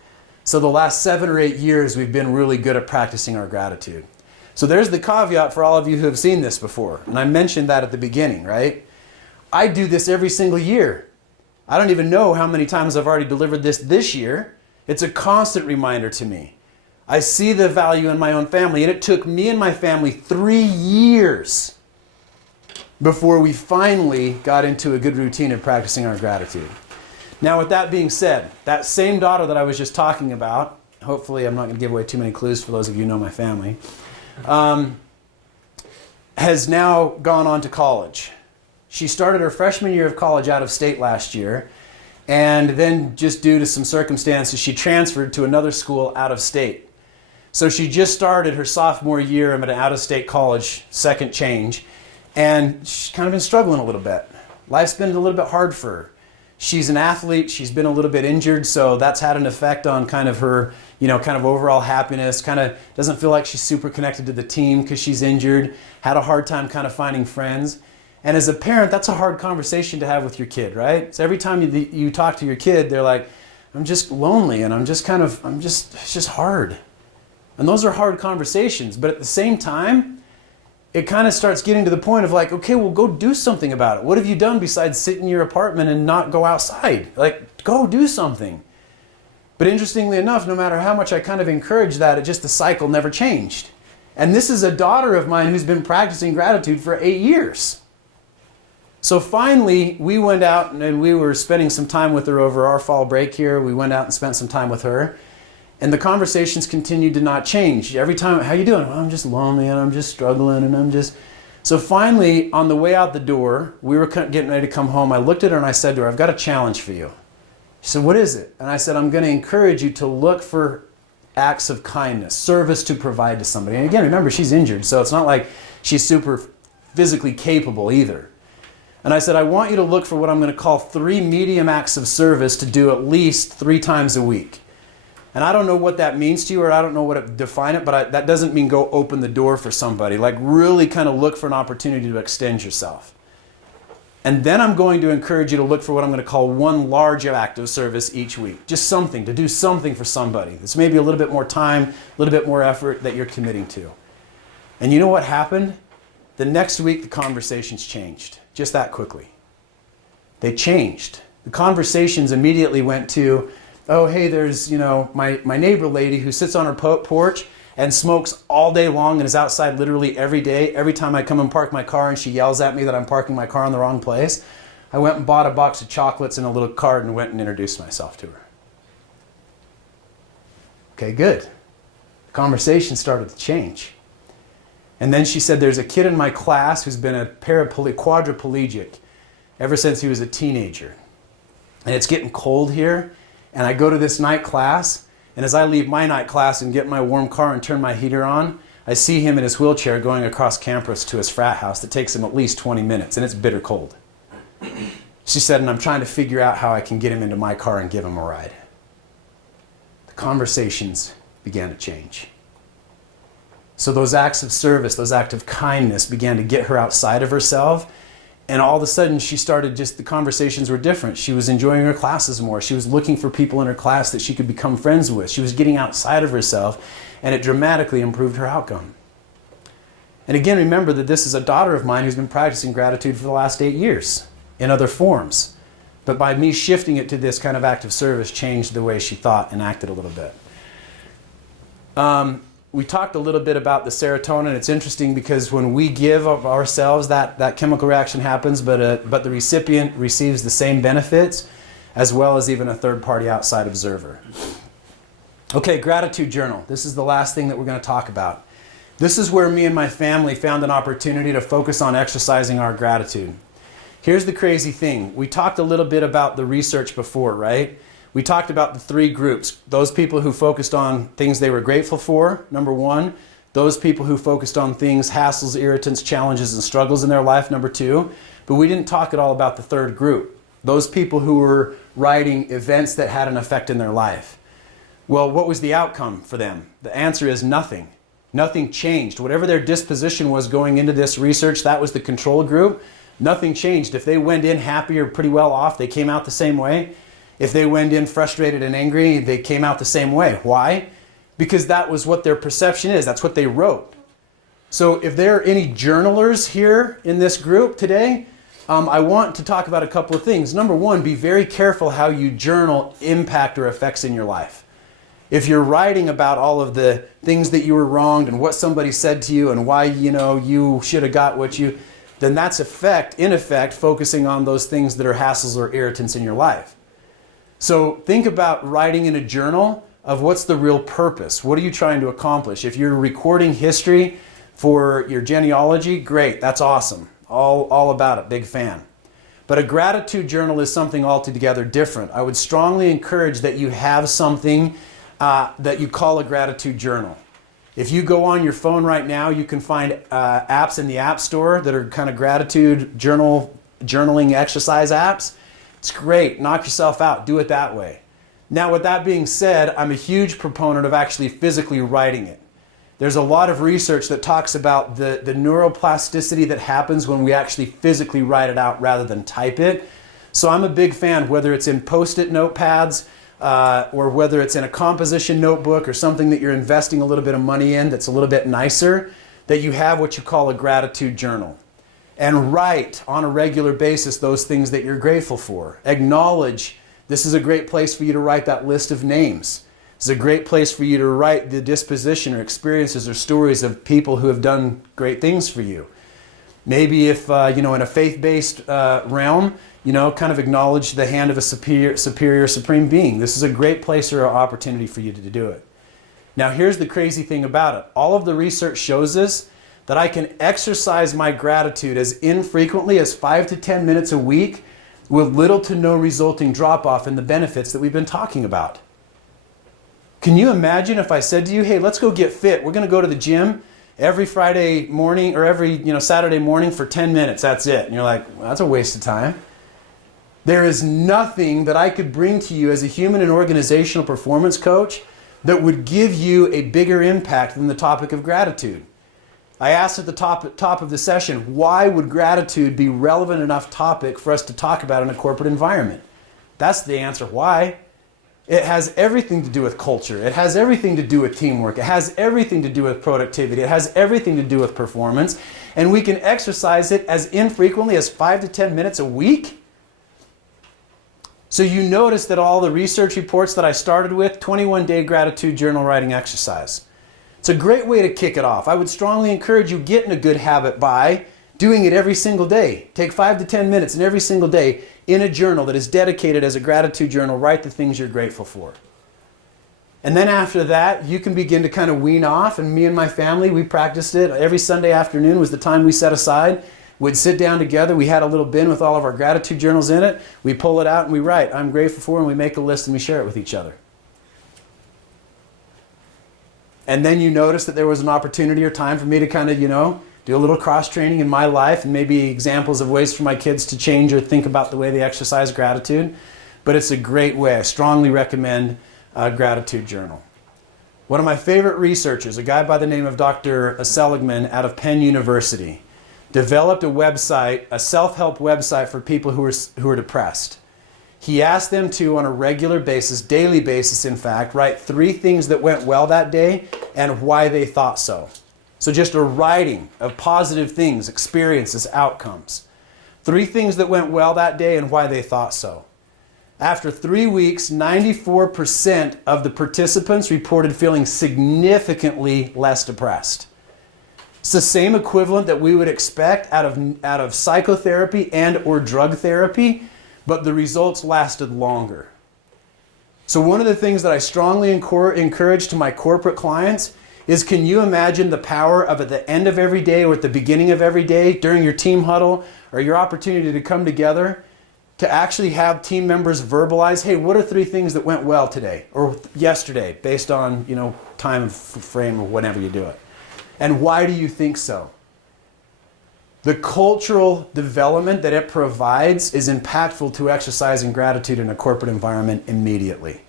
So the last 7 or 8 years, we've been really good at practicing our gratitude. So there's the caveat for all of you who have seen this before. And I mentioned that at the beginning, right? I do this every single year. I don't even know how many times I've already delivered this year. It's a constant reminder to me. I see the value in my own family, and it took me and my family 3 years before we finally got into a good routine of practicing our gratitude. Now, with that being said, that same daughter that I was just talking about, hopefully I'm not going to give away too many clues for those of you who know my family, has now gone on to college. She started her freshman year of college out of state last year, and then just due to some circumstances, she transferred to another school out of state. So she just started her sophomore year at an out-of-state college, second change, and she's kind of been struggling a little bit. Life's been a little bit hard for her. She's an athlete. She's been a little bit injured, so that's had an effect on kind of her, you know, kind of overall happiness. Kind of doesn't feel like she's super connected to the team because she's injured. Had a hard time kind of finding friends. And as a parent, that's a hard conversation to have with your kid, right? So every time you talk to your kid, they're like, I'm just lonely and it's just hard. And those are hard conversations. But at the same time, it kind of starts getting to the point of like, okay, well, go do something about it. What have you done besides sit in your apartment and not go outside? Like, go do something. But interestingly enough, no matter how much I kind of encouraged that, the cycle never changed. And this is a daughter of mine who's been practicing gratitude for 8 years. So finally, we went out and we were spending some time with her over our fall break here. We went out and spent some time with her. And the conversations continued to not change. Every time, how you doing? Well, I'm just lonely and I'm just struggling and I'm just... So finally, on the way out the door, we were getting ready to come home. I looked at her and I said to her, I've got a challenge for you. She said, what is it? And I said, I'm going to encourage you to look for acts of kindness, service to provide to somebody. And again, remember, she's injured, so it's not like she's super physically capable either. And I said, I want you to look for what I'm going to call 3 medium acts of service to do at least 3 times a week. And I don't know what that means to you, or I don't know what to define it, but that doesn't mean go open the door for somebody. Like really kind of look for an opportunity to extend yourself. And then I'm going to encourage you to look for what I'm going to call one large act of service each week. Just something, to do something for somebody. It's maybe a little bit more time, a little bit more effort that you're committing to. And you know what happened? The next week, the conversations changed, just that quickly. They changed. The conversations immediately went to, oh, hey, there's, my neighbor lady who sits on her porch and smokes all day long and is outside literally every day. Every time I come and park my car and she yells at me that I'm parking my car in the wrong place, I went and bought a box of chocolates and a little card and went and introduced myself to her. Okay, good. The conversation started to change. And then she said, there's a kid in my class who's been a quadriplegic ever since he was a teenager. And it's getting cold here, and I go to this night class, and as I leave my night class and get in my warm car and turn my heater on, I see him in his wheelchair going across campus to his frat house that takes him at least 20 minutes, and it's bitter cold. She said, and I'm trying to figure out how I can get him into my car and give him a ride. The conversations began to change. So those acts of service, those acts of kindness began to get her outside of herself. And all of a sudden she started the conversations were different. She was enjoying her classes more. She was looking for people in her class that she could become friends with. She was getting outside of herself, and it dramatically improved her outcome. And again, remember that this is a daughter of mine who's been practicing gratitude for the last 8 years in other forms. But by me shifting it to this kind of act of service changed the way she thought and acted a little bit. We talked a little bit about the serotonin. It's interesting because when we give of ourselves, that chemical reaction happens, but the recipient receives the same benefits, as well as even a third-party outside observer. Okay, gratitude journal. This is the last thing that we're going to talk about. This is where me and my family found an opportunity to focus on exercising our gratitude. Here's the crazy thing. We talked a little bit about the research before, right? We talked about the 3 groups. Those people who focused on things they were grateful for, number 1. Those people who focused on things, hassles, irritants, challenges, and struggles in their life, number 2. But we didn't talk at all about the 3rd group. Those people who were writing events that had an effect in their life. Well, what was the outcome for them? The answer is nothing. Nothing changed. Whatever their disposition was going into this research, that was the control group. Nothing changed. If they went in happy or pretty well off, they came out the same way. If they went in frustrated and angry, they came out the same way. Why? Because that was what their perception is. That's what they wrote. So if there are any journalers here in this group today, I want to talk about a couple of things. Number 1, be very careful how you journal impact or effects in your life. If you're writing about all of the things that you were wronged and what somebody said to you and why you should have got what you, then that's in effect focusing on those things that are hassles or irritants in your life. So think about writing in a journal of what's the real purpose. What are you trying to accomplish? If you're recording history for your genealogy, great, that's awesome. All about it, big fan. But a gratitude journal is something altogether different. I would strongly encourage that you have something that you call a gratitude journal. If you go on your phone right now, you can find apps in the App Store that are kind of gratitude journaling exercise apps. It's great. Knock yourself out. Do it that way. Now, with that being said, I'm a huge proponent of actually physically writing it. There's a lot of research that talks about the neuroplasticity that happens when we actually physically write it out rather than type it. So I'm a big fan, whether it's in Post-it notepads or whether it's in a composition notebook or something that you're investing a little bit of money in that's a little bit nicer, that you have what you call a gratitude journal. And write on a regular basis those things that you're grateful for. Acknowledge. This is a great place for you to write that list of names. It's a great place for you to write the disposition or experiences or stories of people who have done great things for you. Maybe if, in a faith-based realm, kind of acknowledge the hand of a superior supreme being. This is a great place or opportunity for you to do it. Now, here's the crazy thing about it. All of the research shows us that I can exercise my gratitude as infrequently as 5 to 10 minutes a week with little to no resulting drop-off in the benefits that we've been talking about. Can you imagine if I said to you, hey, let's go get fit. We're going to go to the gym every Friday morning or every Saturday morning for 10 minutes. That's it. And you're like, well, that's a waste of time. There is nothing that I could bring to you as a human and organizational performance coach that would give you a bigger impact than the topic of gratitude. I asked at the top of the session, why would gratitude be relevant enough topic for us to talk about in a corporate environment? That's the answer. Why? It has everything to do with culture. It has everything to do with teamwork. It has everything to do with productivity. It has everything to do with performance. And we can exercise it as infrequently as 5 to 10 minutes a week. So you notice that all the research reports that I started with, 21-day gratitude journal writing exercise. It's a great way to kick it off. I would strongly encourage you get in a good habit by doing it every single day. Take 5 to 10 minutes and every single day in a journal that is dedicated as a gratitude journal, write the things you're grateful for. And then after that, you can begin to kind of wean off. And me and my family, we practiced it. Every Sunday afternoon was the time we set aside. We'd sit down together. We had a little bin with all of our gratitude journals in it. We pull it out and we write, I'm grateful for, and we make a list and we share it with each other. And then you notice that there was an opportunity or time for me to kind of, do a little cross-training in my life and maybe examples of ways for my kids to change or think about the way they exercise gratitude. But it's a great way. I strongly recommend a gratitude journal. One of my favorite researchers, a guy by the name of Dr. Seligman out of Penn University, developed a website, a self-help website for people who are depressed. He asked them to, on a regular basis, daily basis in fact, write 3 things that went well that day and why they thought so. So just a writing of positive things, experiences, outcomes. 3 things that went well that day and why they thought so. After 3 weeks, 94% of the participants reported feeling significantly less depressed. It's the same equivalent that we would expect out of psychotherapy and or drug therapy, but the results lasted longer. So one of the things that I strongly encourage to my corporate clients is, can you imagine the power of at the end of every day or at the beginning of every day during your team huddle or your opportunity to come together to actually have team members verbalize, hey, what are 3 things that went well today or yesterday based on, time frame or whenever you do it. And why do you think so? The cultural development that it provides is impactful to exercising gratitude in a corporate environment immediately.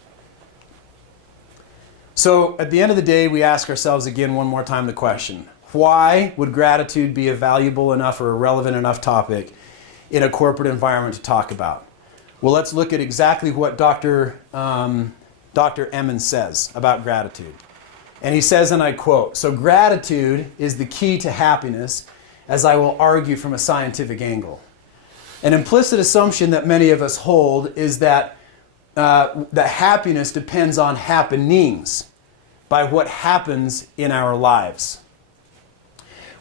So at the end of the day, we ask ourselves again one more time the question, why would gratitude be a valuable enough or a relevant enough topic in a corporate environment to talk about? Well, let's look at exactly what Dr. Emmons says about gratitude. And he says, and I quote, so gratitude is the key to happiness, as I will argue from a scientific angle. An implicit assumption that many of us hold is that happiness depends on happenings, by what happens in our lives.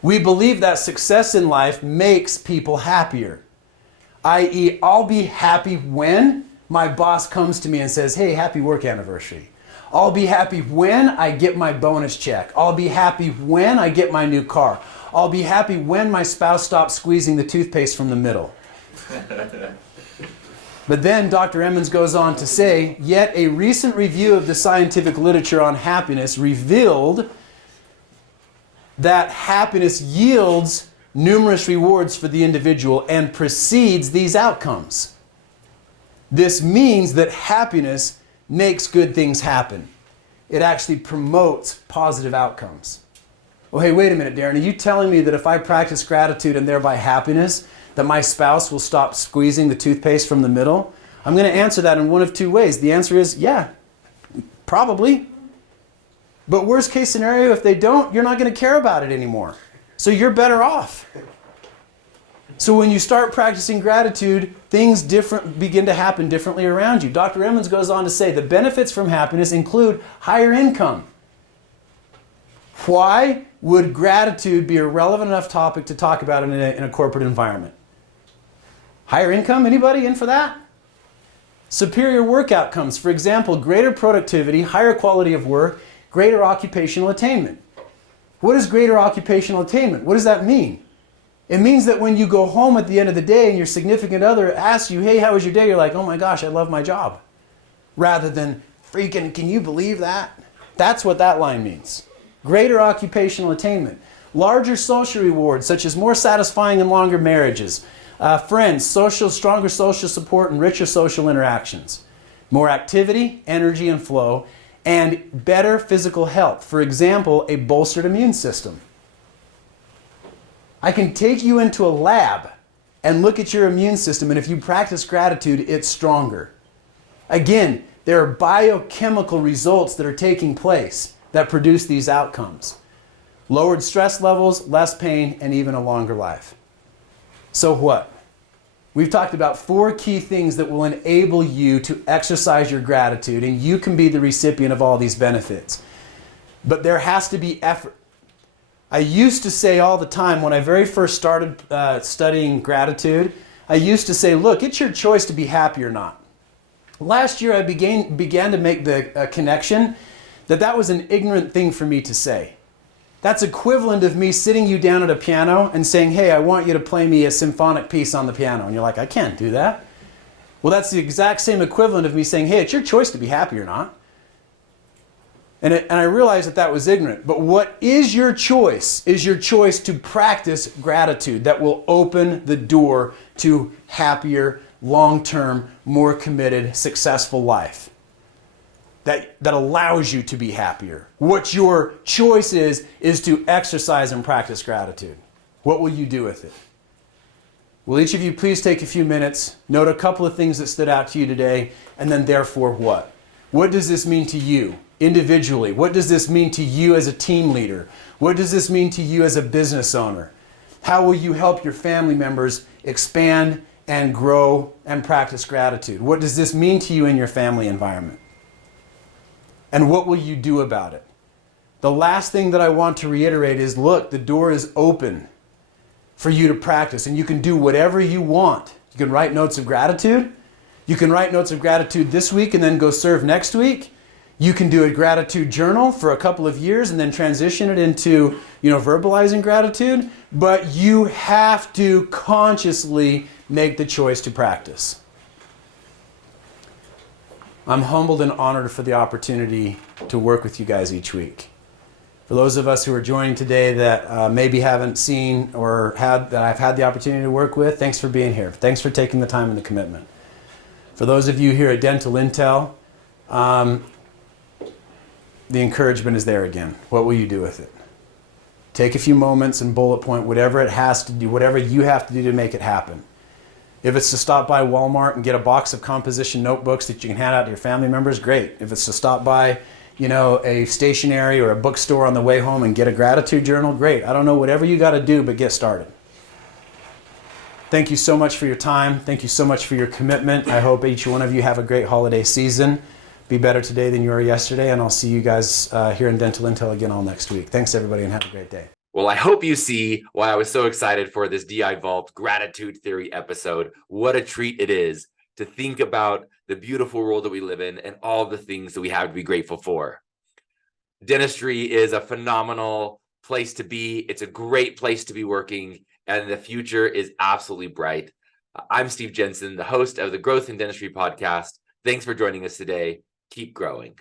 We believe that success in life makes people happier, i.e., I'll be happy when my boss comes to me and says, hey, happy work anniversary. I'll be happy when I get my bonus check. I'll be happy when I get my new car. I'll be happy when my spouse stops squeezing the toothpaste from the middle. But then Dr. Emmons goes on to say, yet a recent review of the scientific literature on happiness revealed that happiness yields numerous rewards for the individual and precedes these outcomes. This means that happiness makes good things happen. It actually promotes positive outcomes. Well, hey, wait a minute, Daren. Are you telling me that if I practice gratitude and thereby happiness, that my spouse will stop squeezing the toothpaste from the middle? I'm going to answer that in one of 2 ways. The answer is, yeah, probably. But worst case scenario, if they don't, you're not going to care about it anymore. So you're better off. So when you start practicing gratitude, things begin to happen differently around you. Dr. Emmons goes on to say the benefits from happiness include higher income. Why would gratitude be a relevant enough topic to talk about in a corporate environment? Higher income, anybody in for that? Superior work outcomes, for example, greater productivity, higher quality of work, greater occupational attainment. What is greater occupational attainment? What does that mean? It means that when you go home at the end of the day and your significant other asks you, hey, how was your day? You're like, oh my gosh, I love my job. Rather than, freaking, can you believe that? That's what that line means. Greater occupational attainment. Larger social rewards, such as more satisfying and longer marriages. Friends, stronger social support and richer social interactions. More activity, energy, and flow. And better physical health. For example, a bolstered immune system. I can take you into a lab and look at your immune system, and if you practice gratitude, it's stronger. Again, there are biochemical results that are taking place that produce these outcomes. Lowered stress levels, less pain, and even a longer life. So what? We've talked about 4 key things that will enable you to exercise your gratitude, and you can be the recipient of all these benefits. But there has to be effort. I used to say all the time when I very first started studying gratitude, I used to say, look, it's your choice to be happy or not. Last year I began to make the connection that was an ignorant thing for me to say. That's equivalent of me sitting you down at a piano and saying, hey, I want you to play me a symphonic piece on the piano. And you're like, I can't do that. Well, that's the exact same equivalent of me saying, hey, it's your choice to be happy or not. And I realized that was ignorant. But what is your choice to practice gratitude that will open the door to happier, long-term, more committed, successful life. That allows you to be happier. What your choice is to exercise and practice gratitude. What will you do with it? Will each of you please take a few minutes, note a couple of things that stood out to you today, and then therefore what? What does this mean to you individually? What does this mean to you as a team leader? What does this mean to you as a business owner? How will you help your family members expand and grow and practice gratitude? What does this mean to you in your family environment? And what will you do about it? The last thing that I want to reiterate is, look, the door is open for you to practice, and you can do whatever you want. You can write notes of gratitude. You can write notes of gratitude this week and then go serve next week. You can do a gratitude journal for a couple of years and then transition it into, verbalizing gratitude. But you have to consciously make the choice to practice. I'm humbled and honored for the opportunity to work with you guys each week. For those of us who are joining today that maybe haven't seen or that I've had the opportunity to work with, thanks for being here. Thanks for taking the time and the commitment. For those of you here at Dental Intel, the encouragement is there again. What will you do with it? Take a few moments and bullet point whatever it has to do, whatever you have to do to make it happen. If it's to stop by Walmart and get a box of composition notebooks that you can hand out to your family members, great. If it's to stop by, a stationery or a bookstore on the way home and get a gratitude journal, great. I don't know, whatever you got to do, but get started. Thank you so much for your time. Thank you so much for your commitment. I hope each one of you have a great holiday season. Be better today than you were yesterday, and I'll see you guys here in Dental Intel again all next week. Thanks, everybody, and have a great day. Well, I hope you see why I was so excited for this DI Vault Gratitude Theory episode. What a treat it is to think about the beautiful world that we live in and all the things that we have to be grateful for. Dentistry is a phenomenal place to be. It's a great place to be working, and the future is absolutely bright. I'm Steve Jensen, the host of the Growth in Dentistry podcast. Thanks for joining us today. Keep growing.